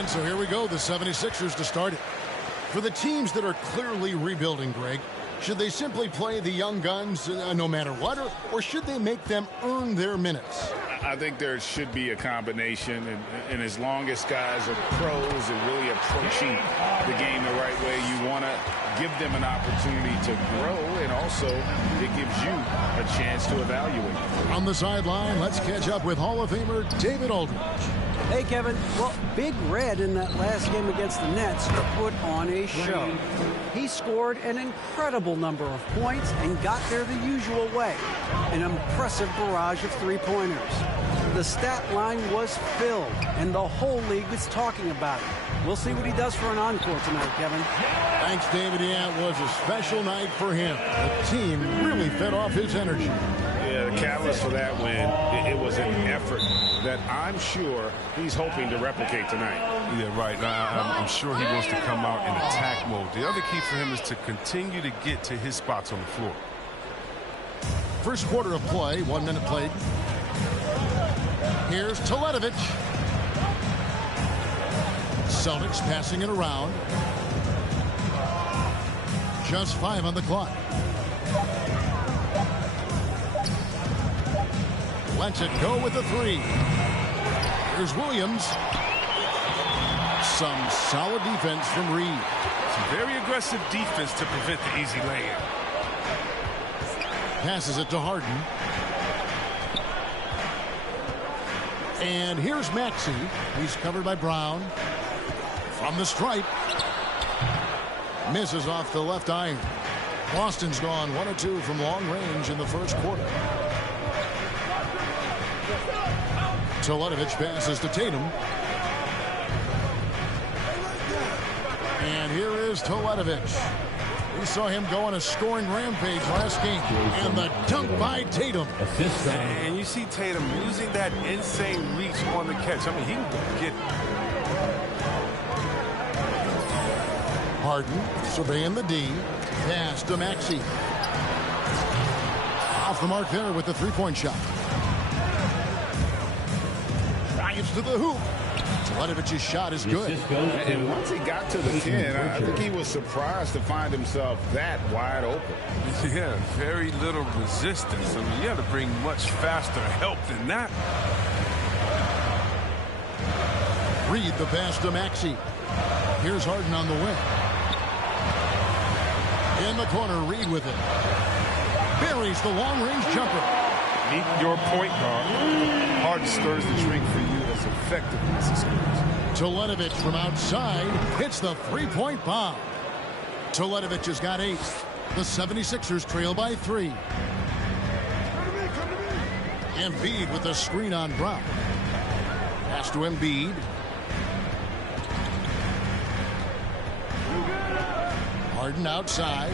And so here we go, the 76ers to start it. For the teams that are clearly rebuilding, Greg, should they simply play the young guns no matter what, or should they make them earn their minutes? I think there should be a combination, and as long as guys are pros and really approaching the game the right way, you want to give them an opportunity to grow, and also it gives you a chance to evaluate. On the sideline, let's catch up with Hall of Famer David Aldridge. Hey, Kevin. Well, Big Red in that last game against the Nets put on a show. He scored an incredible number of points and got there the usual way. An impressive barrage of three-pointers. The stat line was filled, and the whole league was talking about it. We'll see what he does for an encore tonight, Kevin. Thanks, David. Yeah, it was a special night for him. The team really fed off his energy. Yeah, the catalyst for that win, it was an effort that I'm sure he's hoping to replicate tonight. Yeah, right. I'm sure he wants to come out in attack mode. The other key for him is to continue to get to his spots on the floor. First quarter of play, 1 minute played. Here's Teletovic. Celtics passing it around. Just 5 on the clock. Lets it go with the 3. Here's Williams. Some solid defense from Reed. Some very aggressive defense to prevent the easy layup. Passes it to Harden. And here's Maxey. He's covered by Brown. From the stripe. Misses off the left iron. Boston's gone 1 of 2 from long range in the first quarter. Teletovic passes to Tatum. And here is Teletovic. We saw him go on a scoring rampage last game. And the dunk by Tatum. And you see Tatum using that insane reach on the catch. I mean, he can get Harden surveying the D. Pass to Maxey. Off the mark there with the three-point shot. Drives to the hoop. Teletovic's shot is good. And once he got to the 10, I think he was surprised to find himself that wide open. Yeah, very little resistance. I mean, you have to bring much faster help than that. Reed the pass to Maxey. Here's Harden on the wing. In the corner, Reed with it. Buries the long-range jumper. Meet your point guard. Harden stirs the drink for you as effectively as he scores. Teletovic from outside hits the three-point bomb. Teletovic has got 8. The 76ers trail by 3. Embiid with a screen on Brown. Pass to Embiid. Harden outside.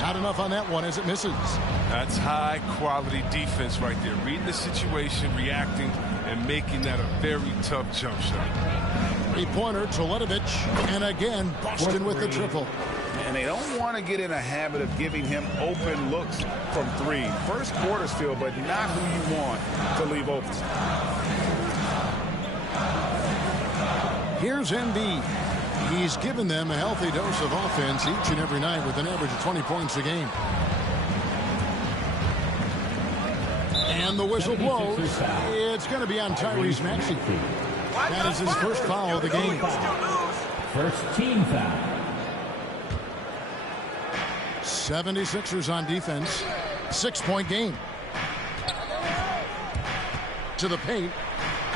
Not enough on that one as it misses. That's high quality defense right there. Reading the situation, reacting, and making that a very tough jump shot. Three-pointer, Teletovic, and again, Boston with the triple. And they don't want to get in a habit of giving him open looks from 3. First quarter still, but not who you want to leave open. Here's Embiid. He's given them a healthy dose of offense each and every night with an average of 20 points a game. And the whistle blows. It's going to be on Tyrese Maxey. That is his first foul of the game. First team foul. 76ers on defense. 6-point game. To the paint.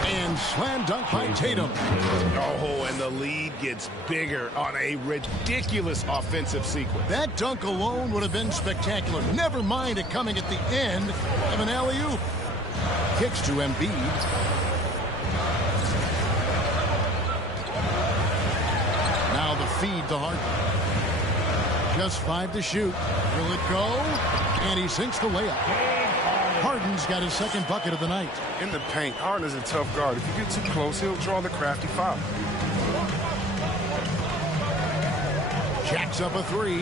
And slam dunk by Tatum. Oh, and the lead gets bigger on a ridiculous offensive sequence. That dunk alone would have been spectacular. Never mind it coming at the end of an alley-oop. Kicks to Embiid. Now the feed to Harden. Just 5 to shoot. Will it go? And he sinks the layup. Harden's got his second bucket of the night. In the paint, Harden is a tough guard. If you get too close, he'll draw the crafty foul. Jacks up a 3.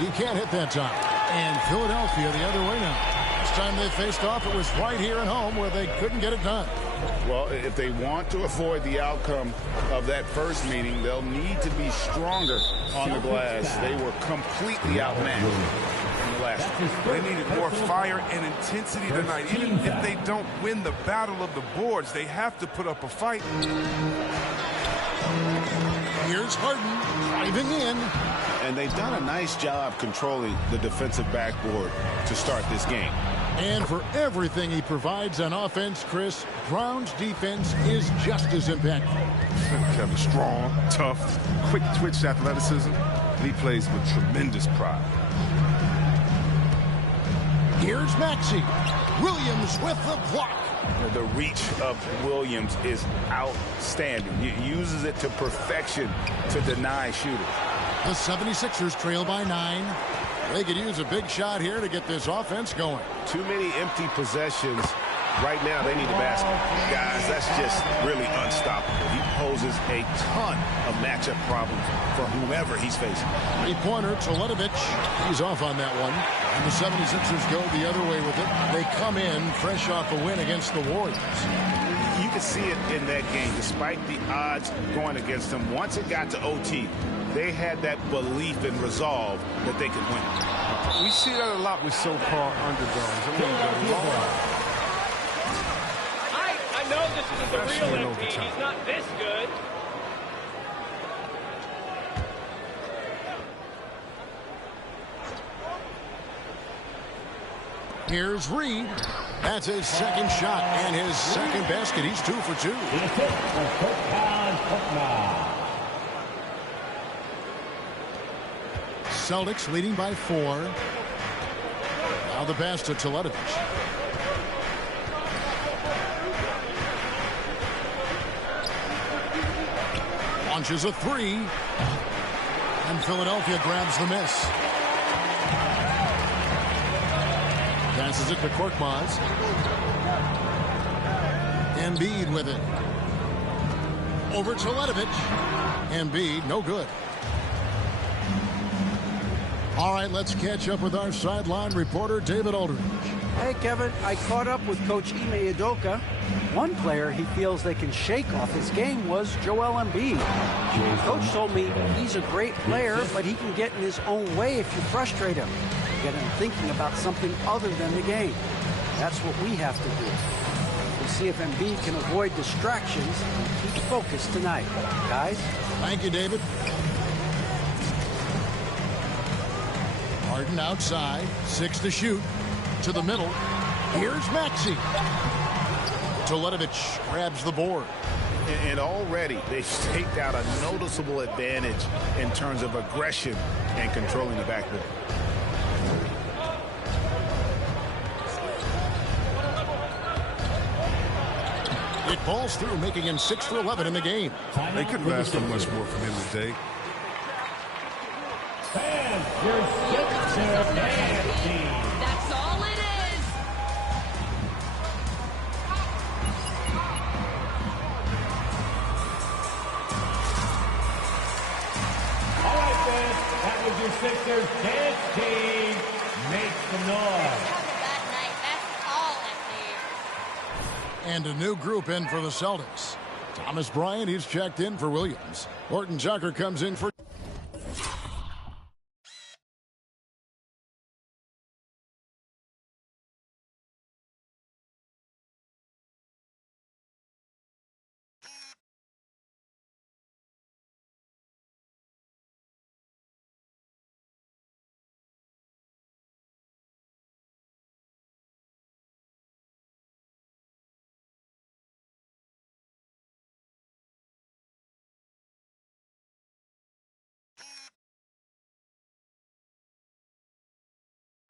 He can't hit that time. And Philadelphia the other way now. Last time they faced off, it was right here at home where they couldn't get it done. Well, if they want to avoid the outcome of that first meeting, they'll need to be stronger on the glass. They were completely outmatched in the last one. They needed more fire and intensity tonight. Even if they don't win the battle of the boards, they have to put up a fight. Here's Harden driving in. And they've done a nice job controlling the defensive backboard to start this game. And for everything he provides on offense, Chris, Brown's defense is just as impactful. Kevin, strong, tough, quick twitch athleticism, and he plays with tremendous pride. Here's Maxey. Williams with the block. The reach of Williams is outstanding. He uses it to perfection to deny shooters. The 76ers trail by 9. They could use a big shot here to get this offense going. Too many empty possessions. Right now, they need a basket. Guys, that's just really unstoppable. He poses a ton of matchup problems for whomever he's facing. Three-pointer, Teletovic. He's off on that one. And the 76ers go the other way with it. They come in fresh off a win against the Warriors. You can see it in that game. Despite the odds going against them, once it got to OT, they had that belief and resolve that they could win. We see that a lot with so-called underdogs. I know this isn't the real MP. He's not this good. Here's Reed. That's his second shot and his second basket. He's 2 for 2. Celtics leading by 4. Now the pass to Teletovic. Launches a 3. And Philadelphia grabs the miss. Passes it to Korkmaz. Embiid with it. Over to Teletovic. Embiid, no good. All right, let's catch up with our sideline reporter, David Aldridge. Hey, Kevin, I caught up with Coach Ime Udoka. One player he feels they can shake off his game was Joel Embiid. Coach told me he's a great player, but he can get in his own way if you frustrate him. Get him thinking about something other than the game. That's what we have to do. We'll see if Embiid can avoid distractions and keep focused tonight. Guys? Thank you, David. Harden outside, 6 to shoot, to the middle. Here's Maxey. Teletovic grabs the board. And already they've staked out a noticeable advantage in terms of aggression and controlling the backboard. It falls through, making him 6 for 11 in the game. They couldn't ask for much more from him today. That's all it is. All right, then. That was your Sixers dance team. Make some noise. Have a bad night. That's all that And a new group in for the Celtics. Thomas Bryant, he's checked in for Williams. Horton Tucker comes in for...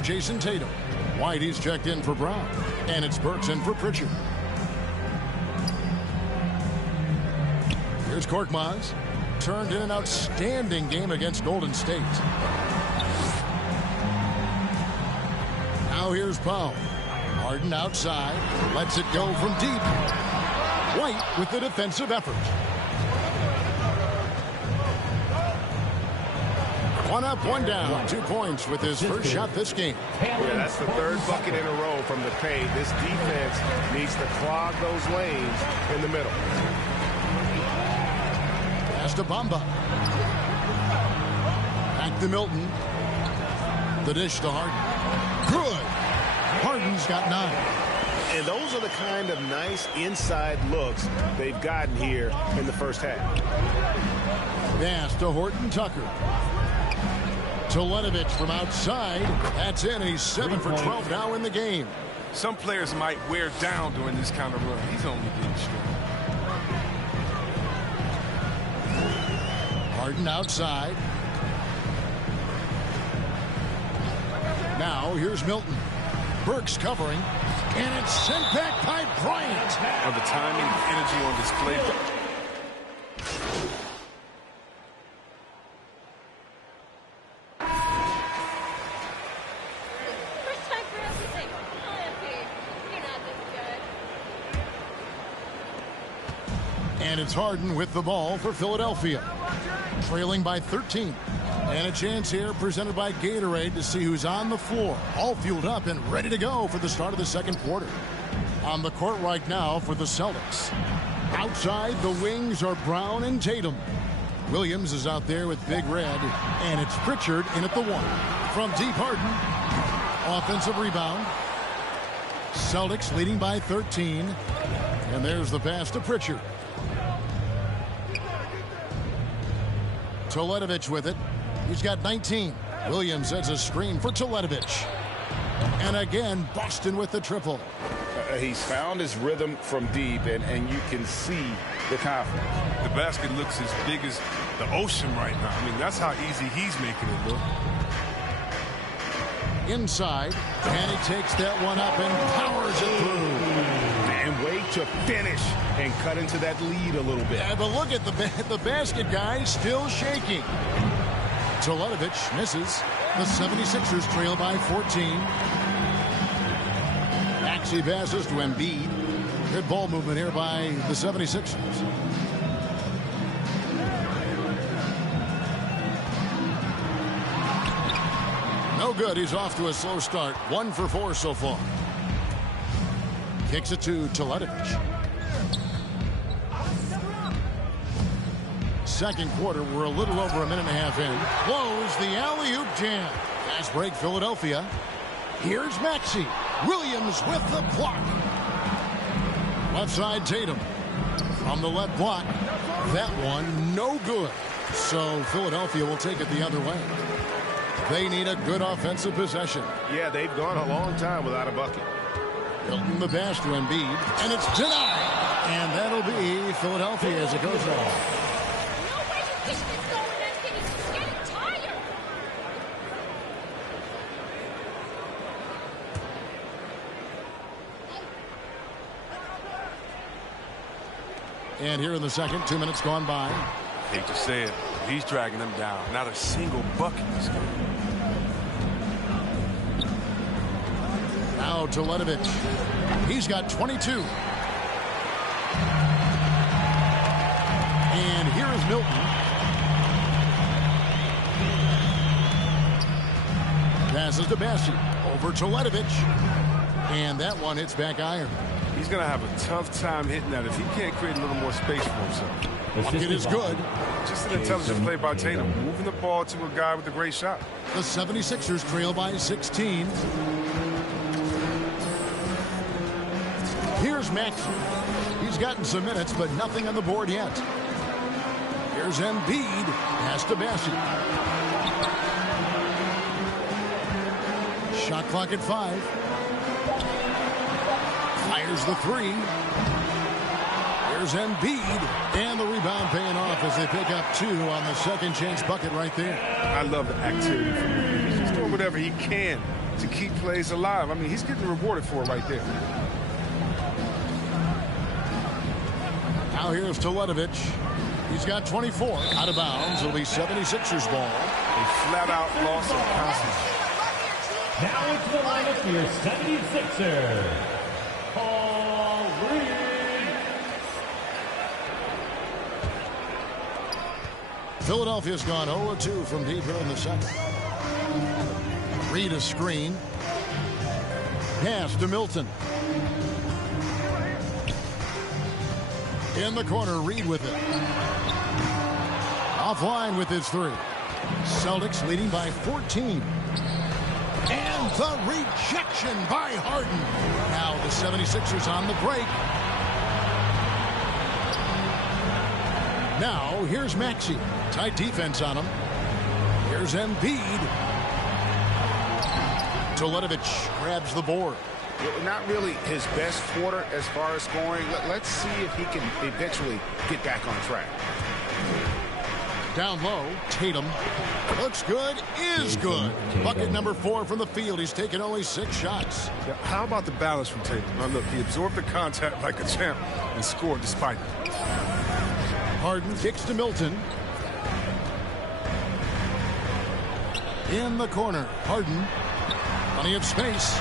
Jason Tatum. White, he's checked in for Brown. And it's Burks in for Pritchard. Here's Korkmaz. Turned in an outstanding game against Golden State. Now here's Powell. Harden outside. Lets it go from deep. White with the defensive effort. One up, one down. 2 points with his first shot this game. Yeah, that's the third bucket in a row from the paint. This defense needs to clog those lanes in the middle. Pass to Bamba. Back to Milton. The dish to Harden. Good. Harden's got 9. And those are the kind of nice inside looks they've gotten here in the first half. Pass to Horton Tucker. Teletovic from outside. That's in. He's 7 for 12 now in the game. Some players might wear down during this kind of run. He's only getting strong. Harden outside. Now here's Milton. Burks covering. And it's sent back by Bryant. On the timing and energy on display. First time for everything. You're not this good. And it's Harden with the ball for Philadelphia. Trailing by 13. And a chance here presented by Gatorade to see who's on the floor. All fueled up and ready to go for the start of the second quarter. On the court right now for the Celtics. Outside, the wings are Brown and Tatum. Williams is out there with Big Red. And it's Pritchard in at the 1. From deep, Harden. Offensive rebound. Celtics leading by 13. And there's the pass to Pritchard. Teletovic with it. He's got 19. Williams sets a screen for Teletovic. And again, Boston with the triple. He's found his rhythm from deep, and you can see the confidence. The basket looks as big as the ocean right now. I mean, that's how easy he's making it look. Inside, and he takes that one up and powers it through. And wait to finish and cut into that lead a little bit. Yeah, but look at the basket guy still shaking. Teletovic misses. The 76ers trail by 14. Maxey passes to Embiid. Good ball movement here by the 76ers. No good. He's off to a slow start. 1 for 4 so far. Kicks it to Teletovic. Second quarter, we're a little over a minute and a half in. Close the alley-oop jam. Fast break, Philadelphia. Here's Maxey. Williams with the block. Left side, Tatum. From the left block. That one, no good. So Philadelphia will take it the other way. They need a good offensive possession. Yeah, they've gone a long time without a bucket. Hilton the pass to Embiid. And it's denied. And that'll be Philadelphia as it goes off. And here in the second, 2 minutes gone by. Hate to say it, he's dragging them down. Not a single bucket this game. Now Teletovic. He's got 22. And here is Milton. Passes to Bassey. Over Teletovic. And that one hits back iron. He's going to have a tough time hitting that if he can't create a little more space for himself. Bucket is good. Just an intelligent play by Tatum, moving the ball to a guy with a great shot. The 76ers trail by 16. Here's Maxey. He's gotten some minutes, but nothing on the board yet. Here's Embiid. Pass to Bassey. Shot clock at 5. Fires the 3. Here's Embiid. And the rebound paying off as they pick up 2 on the second chance bucket right there. I love the activity from him. He's just doing whatever he can to keep plays alive. I mean, he's getting rewarded for it right there. Now here's Teletovic. He's got 24. Out of bounds. It'll be 76ers ball. A flat-out loss of confidence. Now into the lineup for your 76er. Paul Reed. Philadelphia's gone 0-2 from deep here in the second. Reed a screen. Pass to Milton. In the corner, Reed with it. Offline with his three. Celtics leading by 14. And the rejection by Harden. Now the 76ers on the break. Now here's Maxey. Tight defense on him. Here's Embiid. Teletovic grabs the board. Not really his best quarter as far as scoring. Let's see if he can eventually get back on track. Down low, Tatum. Looks good, is good. Bucket number 4 from the field. He's taken only 6 shots. Yeah, how about the balance from Tatum? Now look, he absorbed the contact like a champ and scored despite it. Harden kicks to Milton. In the corner, Harden. Plenty of space.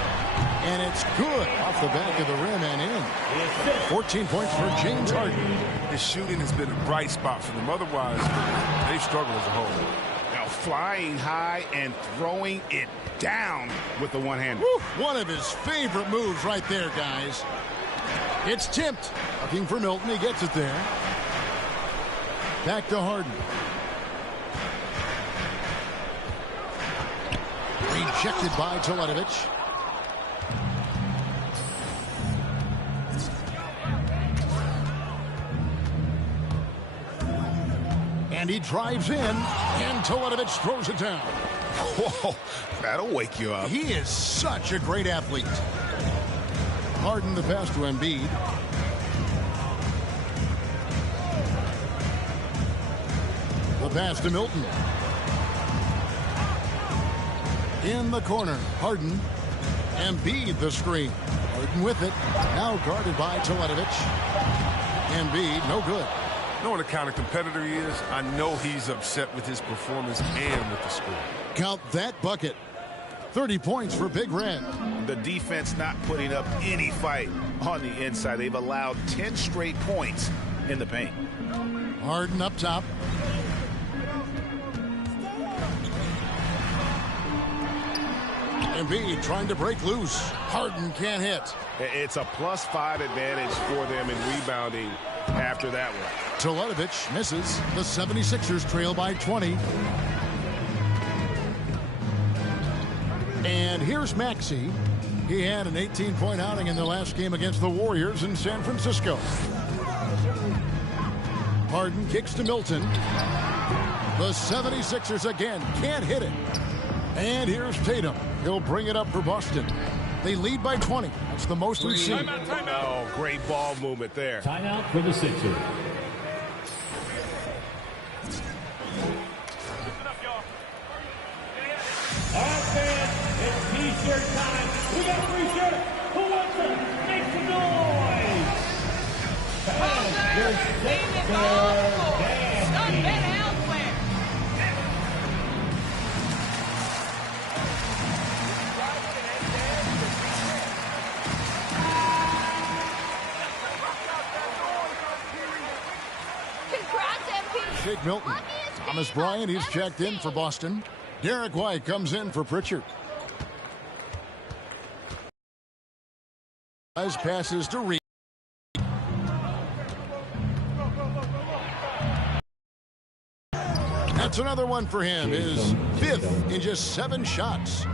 And it's good off the back of the rim and in. 14 points for James Harden. His shooting has been a bright spot for them. Otherwise, they've struggled as a whole. Now flying high and throwing it down with the one-hander. One of his favorite moves right there, guys. It's tipped. Looking for Milton. He gets it there. Back to Harden. Rejected by Teletovic. And he drives in, and Teletovic throws it down. Whoa, that'll wake you up. He is such a great athlete. Harden the pass to Embiid. The pass to Milton. In the corner, Harden. Embiid the screen. Harden with it. Now guarded by Teletovic. Embiid, no good. Knowing the kind of competitor he is, I know he's upset with his performance and with the score. Count that bucket. 30 points for Big Red. The defense not putting up any fight on the inside. They've allowed 10 straight points in the paint. Harden up top. Embiid trying to break loose. Harden can't hit. It's a +5 advantage for them in rebounding after that one. Teletovic misses. The 76ers trail by 20. And here's Maxey. He had an 18-point outing in the last game against the Warriors in San Francisco. Harden kicks to Milton. The 76ers again can't hit it. And here's Tatum. He'll bring it up for Boston. They lead by 20. That's the most we've seen. Oh, great ball movement there. Timeout for the Sixers. Offense, it's T-shirt time. We got free shirt. Who wants it? Make some noise. Shake Milton. Thomas Bryant, he's checked in for Boston. Derek White comes in for Pritchard. As passes to Reed. That's another one for him. His 5th in just 7 shots.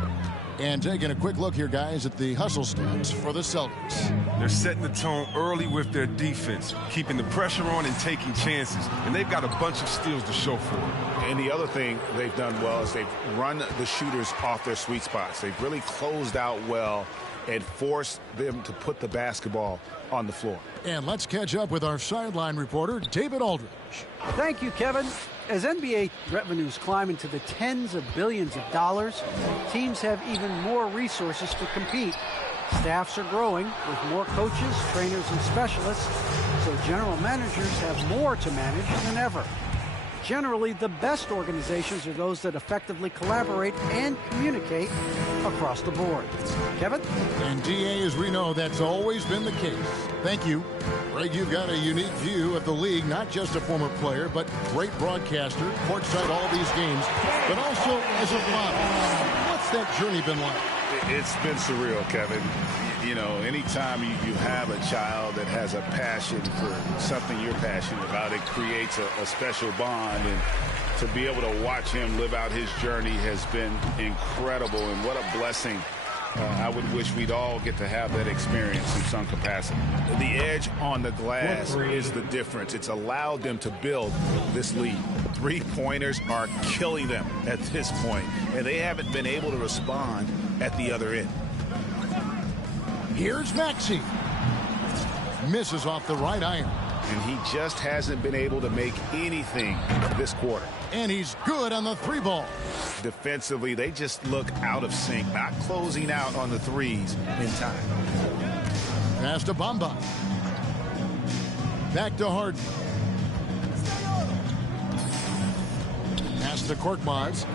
And taking a quick look here, guys, at the hustle stats for the Celtics. They're setting the tone early with their defense, keeping the pressure on and taking chances. And they've got a bunch of steals to show for it. And the other thing they've done well is they've run the shooters off their sweet spots. They've really closed out well and forced them to put the basketball on the floor. And let's catch up with our sideline reporter, David Aldridge. Thank you, Kevin. As NBA revenues climb into the tens of billions of dollars, teams have even more resources to compete. Staffs are growing with more coaches, trainers, and specialists, so general managers have more to manage than ever. Generally, the best organizations are those that effectively collaborate and communicate across the board. Kevin? And DA, as we know, that's always been the case. Thank you. Greg, you've got a unique view of the league, not just a former player, but great broadcaster, courtside all these games, but also as a father. What's that journey been like? It's been surreal, Kevin. You know, anytime you have a child that has a passion for something you're passionate about, it creates a special bond. And to be able to watch him live out his journey has been incredible. And what a blessing. I would wish we'd all get to have that experience in some capacity. The edge on the glass is the difference. It's allowed them to build this lead. Three-pointers are killing them at this point, and they haven't been able to respond at the other end. Here's Maxey. Misses off the right iron. And he just hasn't been able to make anything this quarter. And he's good on the three ball. Defensively, they just look out of sync, not closing out on the threes in time. Pass to Bamba. Back to Harden. Pass to Korkmaz.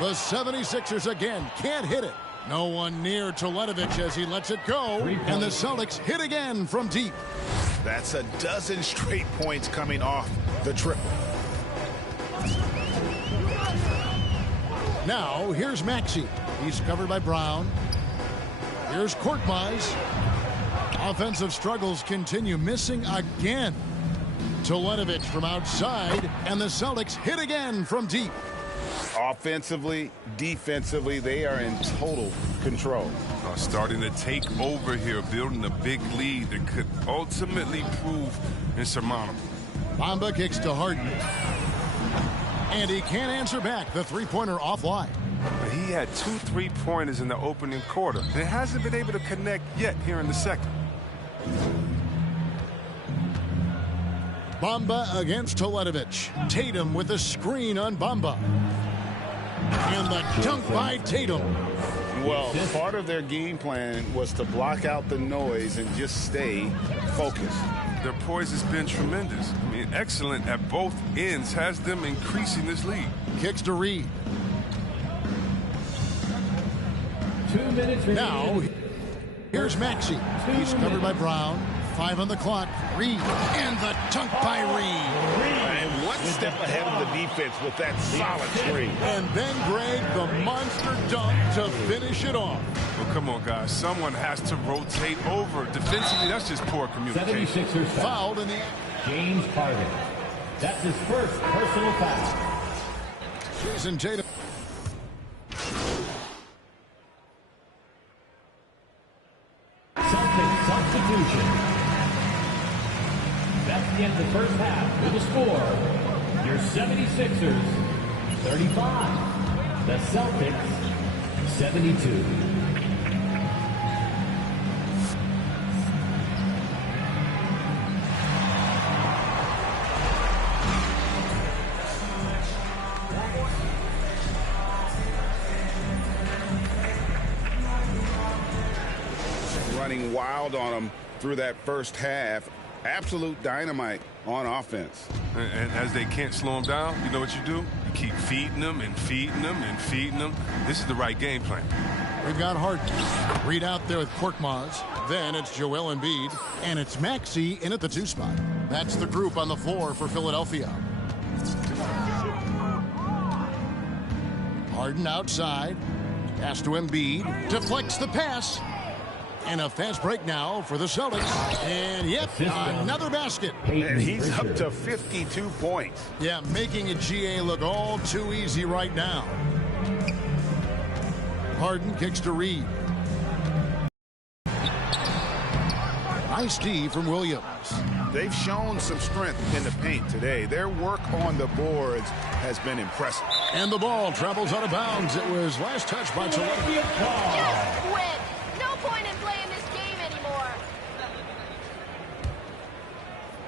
The 76ers again can't hit it. No one near Teletovic as he lets it go. And the Celtics hit again from deep. That's a dozen straight points coming off the triple. Now, here's Maxey. He's covered by Brown. Here's Korkmaz. Offensive struggles continue, missing again. Teletovic from outside, and the Celtics hit again from deep. Offensively, defensively, they are in total control. Starting to take over here, building a big lead that could ultimately prove insurmountable. Bamba kicks to Harden. And he can't answer back. The three-pointer offline. He had 2 3-pointers in the opening quarter. And it hasn't been able to connect yet here in the second. Bamba against Teletovic. Tatum with a screen on Bamba. And the dunk by Tatum. Well, part of their game plan was to block out the noise and just stay focused. Their poise has been tremendous. I mean, excellent at both ends, has them increasing this lead. Kicks to Reed. 2 minutes remaining. Now, here's Maxey. He's covered by Brown. 5 on the clock. Reed. And the dunk by Reed. And one step ahead of the defense with that solid three. And then, Greg, the monster dunk to finish it off. Well, come on, guys. Someone has to rotate over. Defensively, that's just poor communication. 76ers Fouled in the... James Harden. That's his first personal foul. Jason Tatum. Celtics substitution. That's the end of the first half with a score. Your 76ers 35. The Celtics 72. Running wild on them through that first half. Absolute dynamite on offense. And as they can't slow them down, you know what you do? You keep feeding them and feeding them and feeding them. This is the right game plan. We've got Harden. Reed out there with Korkmaz. Then it's Joel Embiid. And it's Maxey in at the 2 spot. That's the group on the floor for Philadelphia. Harden outside. Pass to Embiid. Deflects the pass. And a fast break now for the Celtics. And yep, another basket. And he's up to 52 points. Yeah, making a GA look all too easy right now. Harden kicks to Reed. Nice D from Williams. They've shown some strength in the paint today. Their work on the boards has been impressive. And the ball travels out of bounds. It was last touched by Teletovic. Just quit. No point in playing this game anymore.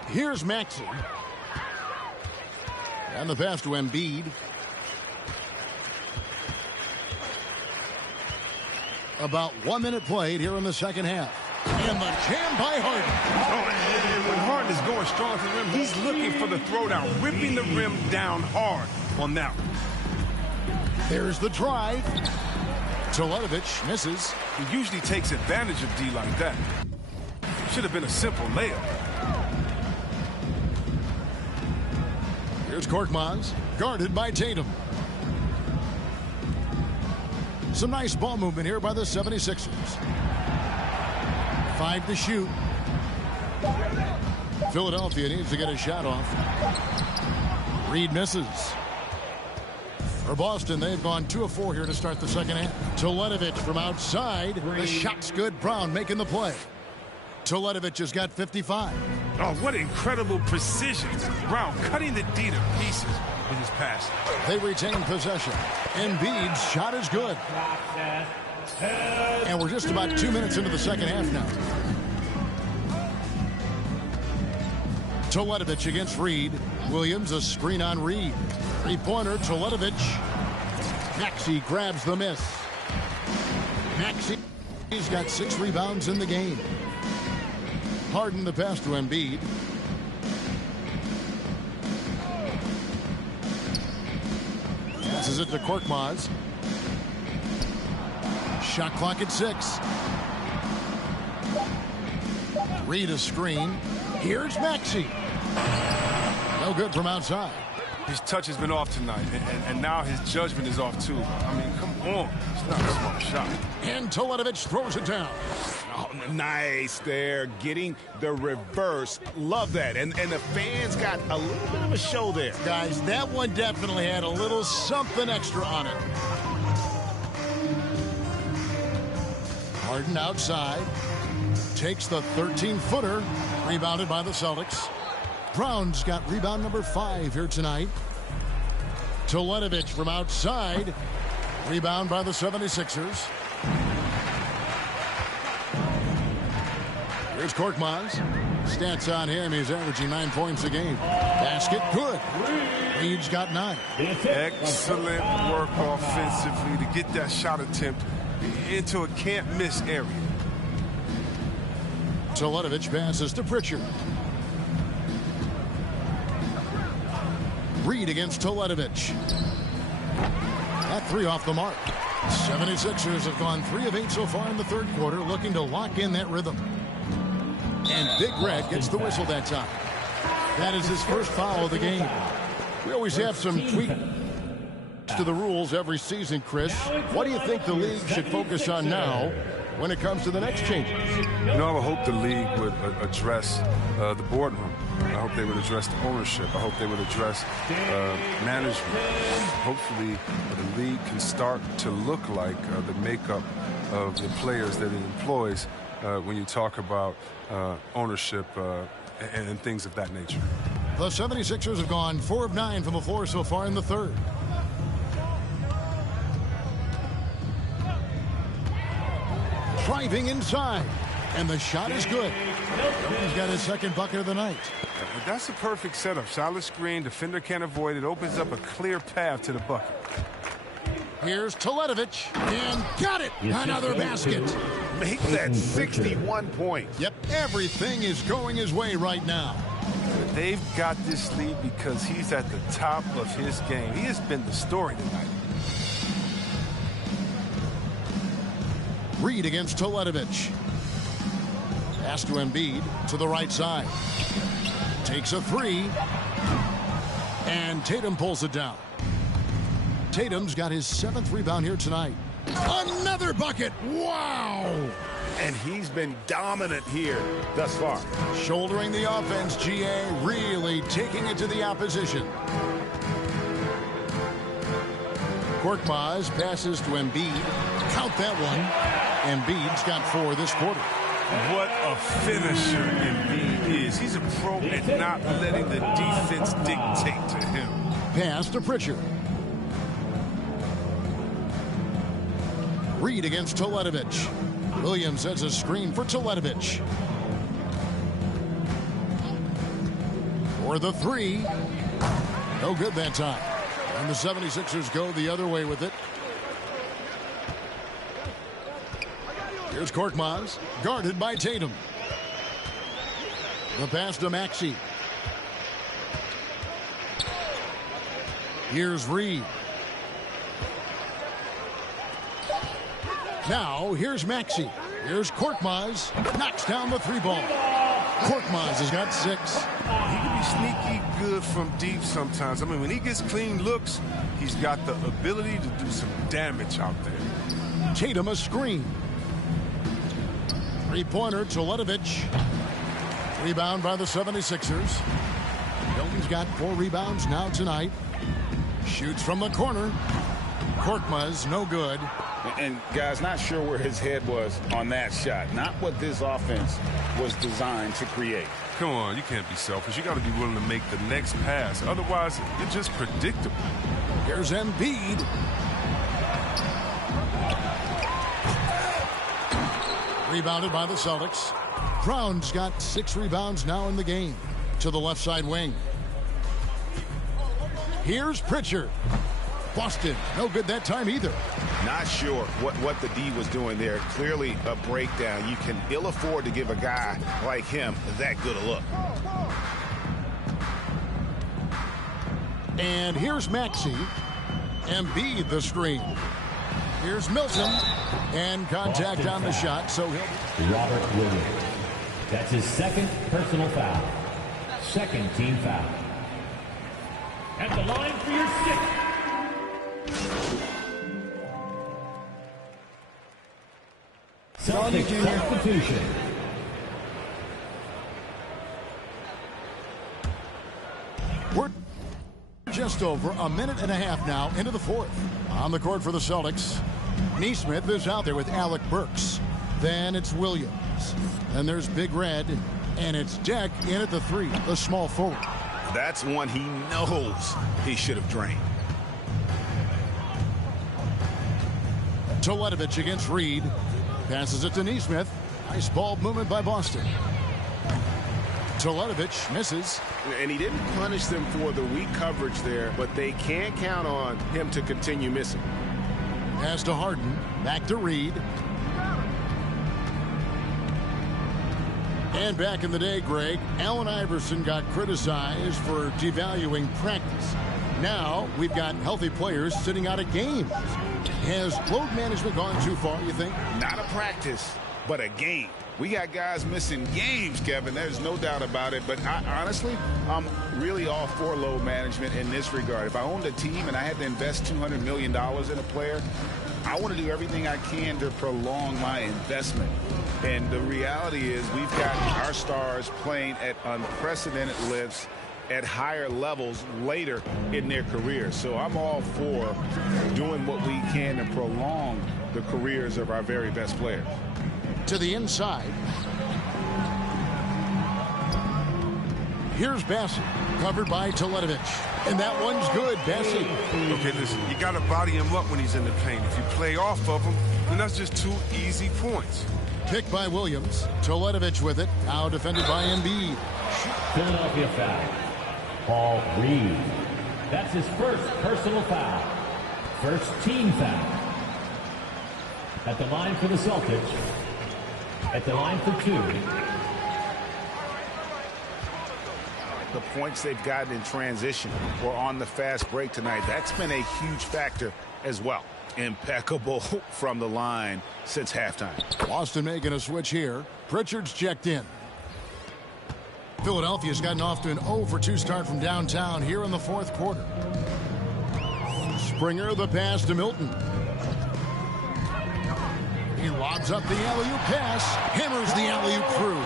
Here's Maxey. And the pass to Embiid. About 1 minute played here in the second half. And the jam by Harden. Oh, and when Harden is going strong to the rim, he's looking for the throwdown, ripping the rim down hard on that one. There's the drive. Teletovic misses. He usually takes advantage of D like that. should have been a simple layup. Here's Korkmaz, guarded by Tatum. Some nice ball movement here by the 76ers. 5 to shoot. Philadelphia needs to get a shot off. Reed misses. For Boston, they've gone 2 of 4 here to start the second half. Teletovic from outside. The shot's good. Brown making the play. Teletovic has got 55. Oh, what incredible precision. Brown cutting the D to pieces with his pass. They retain possession. Embiid's shot is good. And we're just about 2 minutes into the second half now. Teletovic against Reed. Williams a screen on Reed. Three-pointer, Teletovic. Maxey grabs the miss. Maxey's got 6 rebounds in the game. Harden the pass to Embiid. Passes it to Korkmaz. Shot clock at 6. Reed a screen. Here's Maxey. No good from outside. His touch has been off tonight, and now his judgment is off too. I mean, come on. It's not a smart shot. And Teletovic throws it down. Oh, nice there, getting the reverse. Love that. And the fans got a little bit of a show there. Guys, that one definitely had a little something extra on it. Harden outside. Takes the 13-footer. Rebounded by the Celtics. Brown's got rebound number 5 here tonight. Teletovic from outside. Rebound by the 76ers. Here's Korkmaz. Stats on him. He's averaging 9 points a game. Basket good. Reed's got 9. Excellent work offensively to get that shot attempt into a can't-miss area. Teletovic passes to Pritchard. Reed against Teletovic. That 3 off the mark. 76ers have gone 3 of 8 so far in the third quarter, looking to lock in that rhythm. And Big Red gets the whistle that time. That is his first foul of the game. We always have some tweaks to the rules every season, Chris. What do you think the league should focus on now when it comes to the next changes? You know, I would hope the league would address the boardroom. I hope they would address the ownership. I hope they would address management. Hopefully, the league can start to look like the makeup of the players that it employs when you talk about ownership and things of that nature. The 76ers have gone 4 of 9 from the floor so far in the third. Driving inside, and the shot is good. He's got his second bucket of the night. That's a perfect setup. Solid screen, defender can't avoid it. Opens up a clear path to the bucket. Here's Teletovic, and got it! Another basket. Make that 61 points. Yep, everything is going his way right now. They've got this lead because he's at the top of his game. He has been the story tonight. Reed against Teletovic. Pass to Embiid to the right side. Takes a 3. And Tatum pulls it down. Tatum's got his 7th rebound here tonight. Another bucket! Wow! And he's been dominant here thus far. Shouldering the offense, GA really taking it to the opposition. Korkmaz passes to Embiid. Count that one. Embiid's got 4 this quarter. What a finisher Embiid is. He's a pro at not letting the defense dictate to him. Pass to Pritchard. Reed against Teletovic. Williams sets a screen for Teletovic. For the 3. No good that time. And the 76ers go the other way with it. Here's Korkmaz, guarded by Tatum. The pass to Maxey. Here's Reed. Now, here's Maxey. Here's Korkmaz. Knocks down the 3-ball. Korkmaz has got 6. He can be sneaky good from deep sometimes. I mean, when he gets clean looks, he's got the ability to do some damage out there. Tatum a screen. 3-pointer to Letovich. Rebound by the 76ers. Milton's got 4 rebounds now tonight. Shoots from the corner. Korkmaz, no good. And, guys, not sure where his head was on that shot. Not what this offense was designed to create. Come on, you can't be selfish. You got to be willing to make the next pass. Otherwise, you're just predictable. Here's Embiid. Rebounded by the Celtics. Brown's got 6 rebounds now in the game. To the left side wing. Here's Pritchard. Boston, no good that time either. Not sure what the D was doing there. Clearly a breakdown. You can ill afford to give a guy like him that good a look. And here's Maxey. Embiid the screen. Here's Milton. And contact on the shot, so he'll... Robert Williams. That's his 2nd personal foul. 2nd team foul. At the line for your 6th. Celtic substitution. We're just over a minute and a half now into the 4th. On the court for the Celtics, Neesmith is out there with Alec Burks. Then it's Williams. Then there's Big Red. And it's Deck in at the 3, the small forward. That's one he knows he should have drained. To Letovich against Reed. Passes it to Neesmith. Nice ball movement by Boston. To Letovich, misses. And he didn't punish them for the weak coverage there, but they can't count on him to continue missing. Pass to Harden. Back to Reed. And back in the day, Greg, Allen Iverson got criticized for devaluing practice. Now we've got healthy players sitting out of games. Has load management gone too far, you think? Not a practice, but a game. We got guys missing games, Kevin. There's no doubt about it. But honestly, I'm really all for load management in this regard. If I owned a team and I had to invest $200 million in a player, I want to do everything I can to prolong my investment. And the reality is we've got our stars playing at unprecedented lifts at higher levels later in their careers. So I'm all for doing what we can to prolong the careers of our very best players. To the inside. Here's Bassett, covered by Teletovich. And that one's good, Bassett. Okay, listen, you got to body him up when he's in the paint. If you play off of him, then that's just 2 easy points. Kick by Williams. Teletovich with it. Now defended by Embiid. Philadelphia foul. Paul Reed. That's his 1st personal foul. 1st team foul. At the line for the Celtics. At the line for 2. The points they've gotten in transition or on the fast break tonight, that's been a huge factor as well. Impeccable from the line since halftime. Boston making a switch here. Pritchard's checked in. Philadelphia's gotten off to an 0-for-2 start from downtown here in the 4th quarter. Springer the pass to Milton. He lobs up the alley-oop pass, hammers the alley-oop through.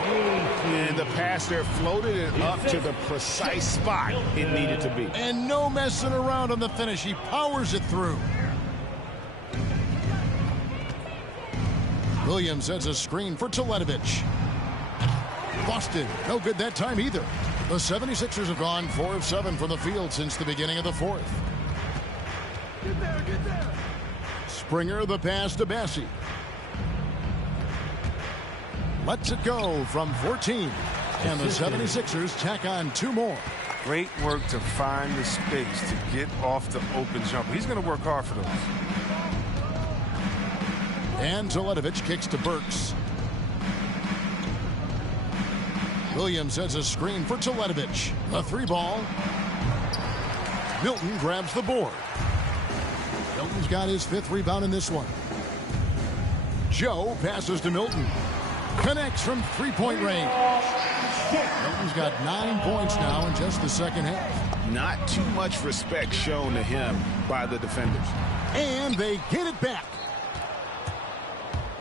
And the pass there floated it up to the precise spot it needed to be. And no messing around on the finish. He powers it through. Williams has a screen for Teletovich. Boston, no good that time either. The 76ers have gone 4 of 7 from the field since the beginning of the 4th. Get there. Springer the pass to Bassey. Lets it go from 14. And the 76ers tack on 2 more. Great work to find the space to get off the open jumper. He's going to work hard for those. And Teletovich kicks to Burks. Williams has a screen for Teletovich. A 3-ball. Milton grabs the board. Milton's got his 5th rebound in this one. Joe passes to Milton. Connects from three-point range. Milton's got 9 points now in just the second half. Not too much respect shown to him by the defenders. And they get it back.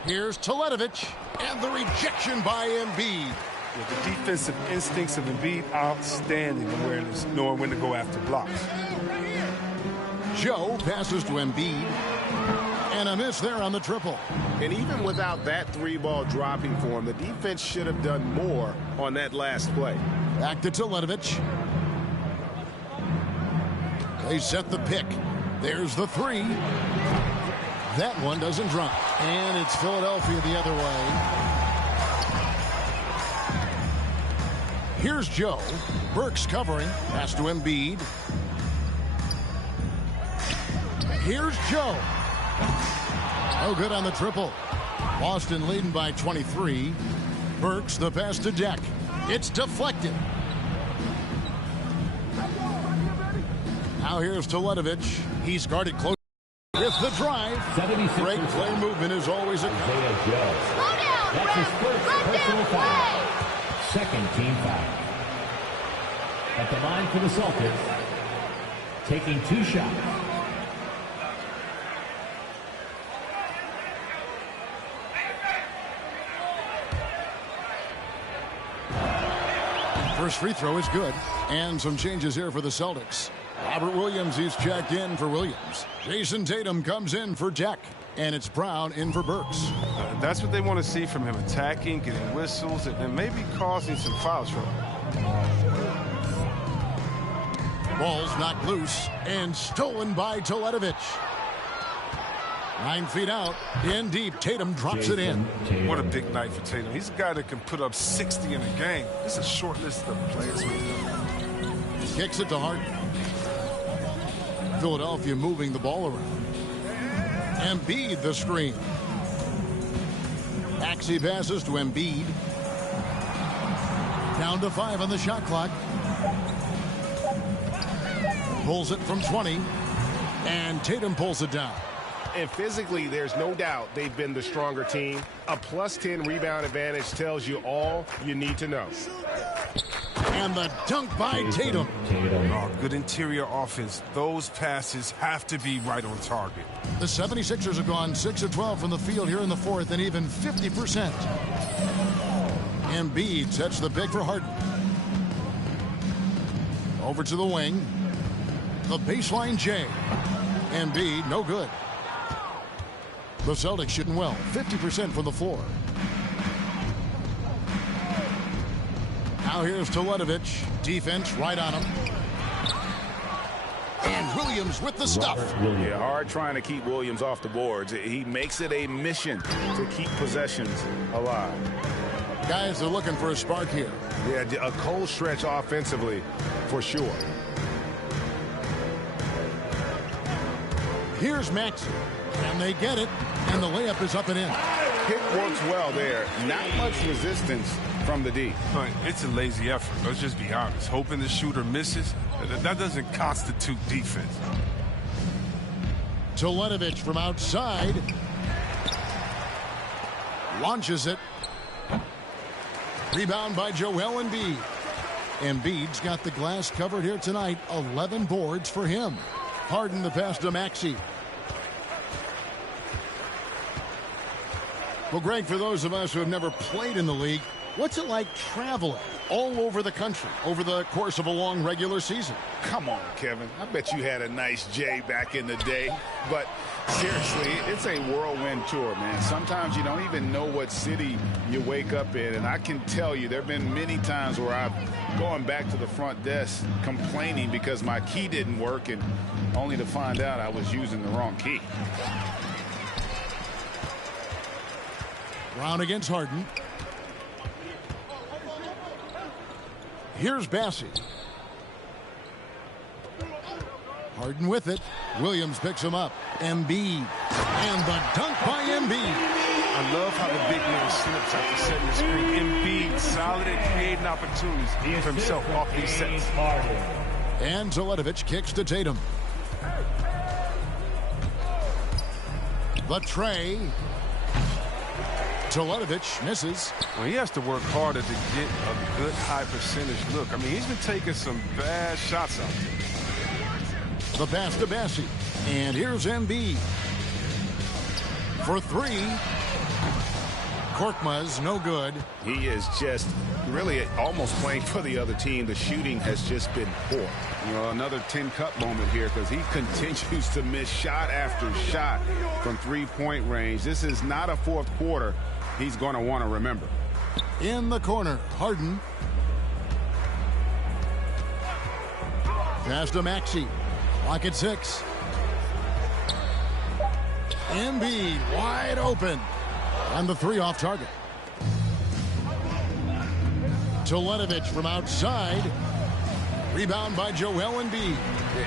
Here's Teletovic, and the rejection by Embiid. With the defensive instincts of Embiid, outstanding awareness, knowing when to go after blocks. Joe passes to Embiid, and a miss there on the triple. And even without that three-ball dropping for him, the defense should have done more on that last play. Back to Teletovic. They set the pick. There's the three. That one doesn't drop. And it's Philadelphia the other way. Here's Joe. Burks covering. Pass to Embiid. Here's Joe. No good on the triple. Boston leading by 23. Burks the pass to Deck. It's deflected. Now here's Teletovic. He's guarded close. With the drive. Great play movement is always a Isaiah Joe. That's his first personal foul. Second team foul. At the line for the Celtics, taking 2 shots. First free throw is good. And some changes here for the Celtics. Robert Williams, he's checked in for Williams. Jason Tatum comes in for Jack. And it's Brown in for Burks. That's what they want to see from him, attacking, getting whistles, and maybe causing some foul trouble. Ball's knocked loose and stolen by Teletovic. 9 feet out, in deep. Tatum drops it in. What a big night for Tatum. He's a guy that can put up 60 in a game. It's a short list of players. Kicks it to Harden. Philadelphia moving the ball around. Embiid the screen. Maxey passes to Embiid. Down to 5 on the shot clock. Pulls it from 20. And Tatum pulls it down. And physically, there's no doubt they've been the stronger team. A +10 rebound advantage tells you all you need to know. And the dunk by Tatum. Oh, good interior offense. Those passes have to be right on target. The 76ers have gone 6 of 12 from the field here in the fourth, and even 50%. Embiid sets the pick for Harden. Over to the wing. The baseline J. Embiid, no good. The Celtics shooting well, 50% from the floor. Now here's Teletovic. Defense right on him. And Williams with the stuff. Yeah, hard trying to keep Williams off the boards. He makes it a mission to keep possessions alive. Guys are looking for a spark here. Yeah, a cold stretch offensively for sure. Here's Maxey. And they get it. And the layup is up and in. Pick works well there. Not much resistance from the D. It's a lazy effort. Let's just be honest. Hoping the shooter misses, that doesn't constitute defense. Teletovic from outside. Launches it. Rebound by Joel Embiid. Embiid's got the glass covered here tonight. 11 boards for him. Harden the pass to Maxey. Well, Greg, for those of us who have never played in the league, what's it like traveling all over the country over the course of a long regular season? Come on, Kevin. I bet you had a nice J back in the day. But seriously, it's a whirlwind tour, man. Sometimes you don't even know what city you wake up in. And I can tell you there have been many times where I've gone back to the front desk complaining because my key didn't work, and only to find out I was using the wrong key. Brown against Harden. Here's Bassey. Harden with it. Williams picks him up. Embiid. And the dunk by Embiid. I love how the big man slips after setting the screen. Embiid solid at creating opportunities for himself off these sets. And Teletovic kicks to Tatum. The tray. Teletovic misses. Well, he has to work harder to get a good high percentage look. I mean, he's been taking some bad shots out there. The pass to Bassey. And here's Embiid. For three. Korkmaz, no good. He is just really almost playing for the other team. The shooting has just been poor. You know, another 10-cup moment here because he continues to miss shot after shot from three-point range. This is not a fourth quarter he's going to want to remember. In the corner, Harden. Pass to Maxey. Lock at 6. Embiid wide open. And the three off target. Teletovic from outside. Rebound by Joel Embiid.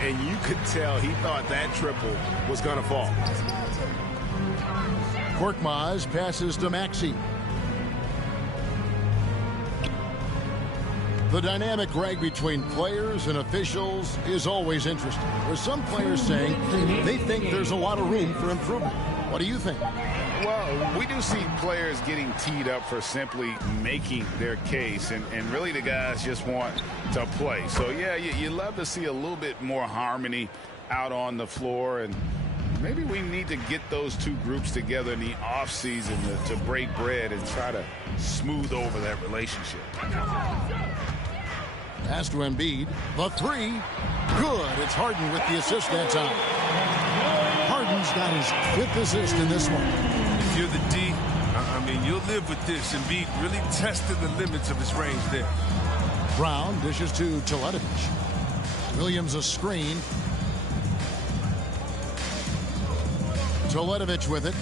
And you could tell he thought that triple was going to fall. Korkmaz passes to Maxey. The dynamic rag between players and officials is always interesting. With some players saying they think there's a lot of room for improvement. What do you think? Well, we do see players getting teed up for simply making their case, and really the guys just want to play. So, yeah, you love to see a little bit more harmony out on the floor, and maybe we need to get those two groups together in the offseason to break bread and try to smooth over that relationship. Pass to Embiid. The three. Good. It's Harden with the assist that time. Harden's got his 5th assist in this one. If you're the D, I mean, you'll live with this. Embiid really tested the limits of his range there. Brown dishes to Teletovic. Williams a screen. Teletovic with it.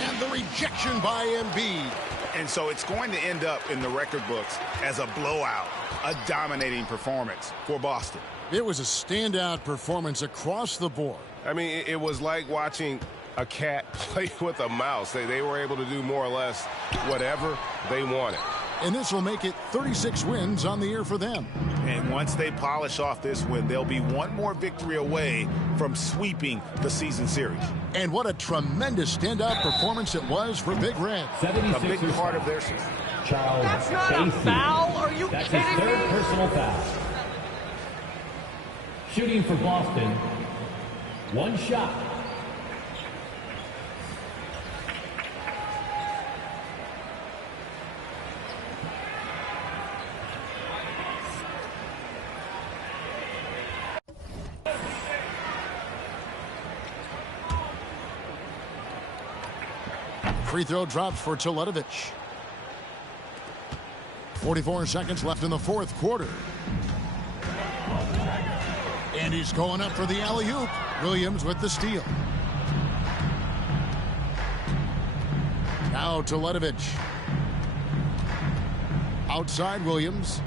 And the rejection by Embiid. And so it's going to end up in the record books as a blowout, a dominating performance for Boston. It was a standout performance across the board. I mean, it was like watching a cat play with a mouse. They were able to do more or less whatever they wanted. And this will make it 36 wins on the year for them. And once they polish off this win, they'll be one more victory away from sweeping the season series. And what a tremendous standout performance it was for Big Red. A big part of their season. Charles That's not a foul. Are you That's his kidding third me? personal foul. Shooting for Boston. One shot. Free throw drops for Teletovic. 44 seconds left in the fourth quarter. And he's going up for the alley-oop. Williams with the steal. Now Teletovic. Outside Williams.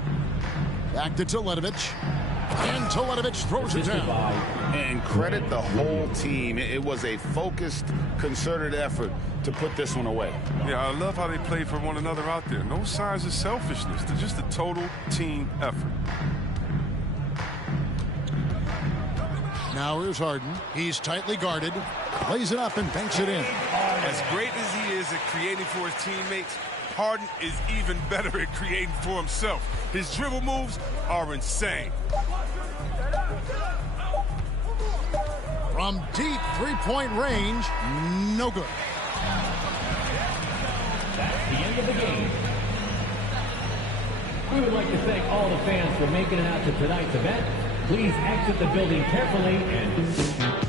Back to Teletovic. And Teletovic throws it down. And credit the whole team. It was a focused, concerted effort to put this one away. Yeah, I love how they played for one another out there. No signs of selfishness. They're just a total team effort. Now here's Harden. He's tightly guarded. Plays it up and banks it in. As great as he is at creating for his teammates, Harden is even better at creating for himself. His dribble moves are insane. From deep three-point range, no good. That's the end of the game. We would like to thank all the fans for making it out to tonight's event. Please exit the building carefully and